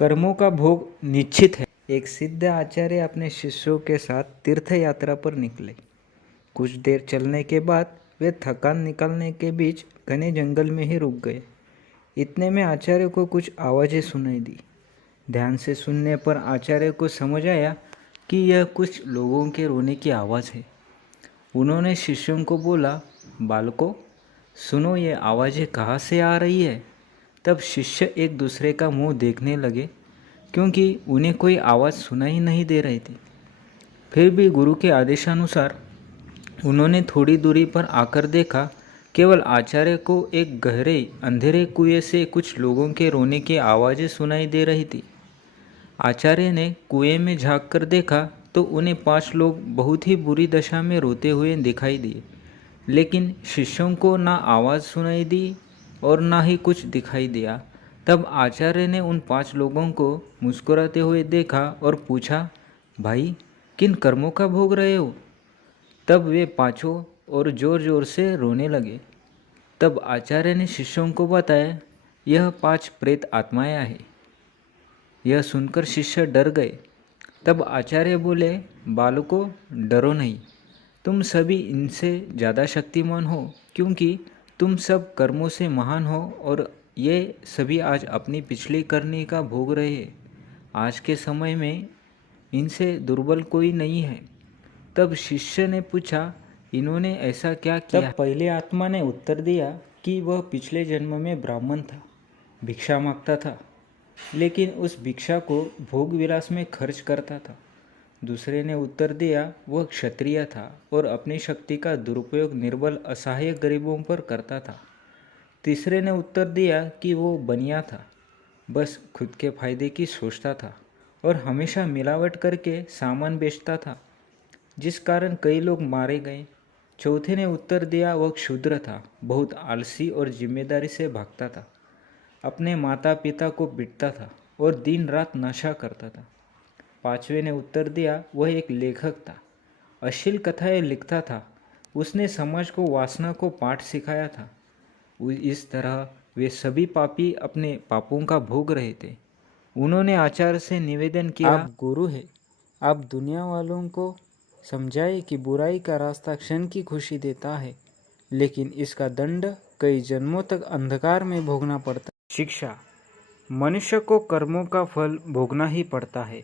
कर्मों का भोग निश्चित है। एक सिद्ध आचार्य अपने शिष्यों के साथ तीर्थ यात्रा पर निकले। कुछ देर चलने के बाद वे थकान निकालने के बीच घने जंगल में ही रुक गए। इतने में आचार्य को कुछ आवाज़ें सुनाई दी। ध्यान से सुनने पर आचार्य को समझ आया कि यह कुछ लोगों के रोने की आवाज़ है। उन्होंने शिष्यों को बोला, बालकों, सुनो, ये आवाज़ें कहाँ से आ रही है। तब शिष्य एक दूसरे का मुंह देखने लगे, क्योंकि उन्हें कोई आवाज़ सुनाई नहीं दे रही थी। फिर भी गुरु के आदेशानुसार उन्होंने थोड़ी दूरी पर आकर देखा। केवल आचार्य को एक गहरे अंधेरे कुएं से कुछ लोगों के रोने की आवाज़ें सुनाई दे रही थी। आचार्य ने कुएं में झांक कर देखा तो उन्हें 5 लोग बहुत ही बुरी दशा में रोते हुए दिखाई दिए, लेकिन शिष्यों को ना आवाज़ सुनाई दी और ना ही कुछ दिखाई दिया। तब आचार्य ने उन 5 लोगों को मुस्कुराते हुए देखा और पूछा, भाई, किन कर्मों का भोग रहे हो। तब वे पांचों और ज़ोर ज़ोर से रोने लगे। तब आचार्य ने शिष्यों को बताया, यह 5 प्रेत आत्माएं हैं। यह सुनकर शिष्य डर गए। तब आचार्य बोले, बालकों, डरो नहीं, तुम सभी इनसे ज़्यादा शक्तिमान हो, क्योंकि तुम सब कर्मों से महान हो और ये सभी आज अपनी पिछली करनी का भोग रहे हैं। आज के समय में इनसे दुर्बल कोई नहीं है। तब शिष्य ने पूछा, इन्होंने ऐसा क्या किया। तब पहले आत्मा ने उत्तर दिया कि वह पिछले जन्म में ब्राह्मण था, भिक्षा मांगता था, लेकिन उस भिक्षा को भोग विलास में खर्च करता था। दूसरे ने उत्तर दिया, वह क्षत्रिय था और अपनी शक्ति का दुरुपयोग निर्बल असहाय गरीबों पर करता था। तीसरे ने उत्तर दिया कि वो बनिया था, बस खुद के फायदे की सोचता था और हमेशा मिलावट करके सामान बेचता था, जिस कारण कई लोग मारे गए। चौथे ने उत्तर दिया, वह क्षुद्र था, बहुत आलसी और जिम्मेदारी से भागता था, अपने माता पिता को पीटता था और दिन रात नशा करता था। पांचवें ने उत्तर दिया, वह एक लेखक था, अश्लील कथाएं लिखता था, उसने समाज को वासना को पाठ सिखाया था। इस तरह वे सभी पापी अपने पापों का भोग रहे थे। उन्होंने आचार्य से निवेदन किया, आप गुरु हैं, आप दुनिया वालों को समझाए कि बुराई का रास्ता क्षण की खुशी देता है, लेकिन इसका दंड कई जन्मों तक अंधकार में भोगना पड़ता है। शिक्षा, मनुष्य को कर्मों का फल भोगना ही पड़ता है।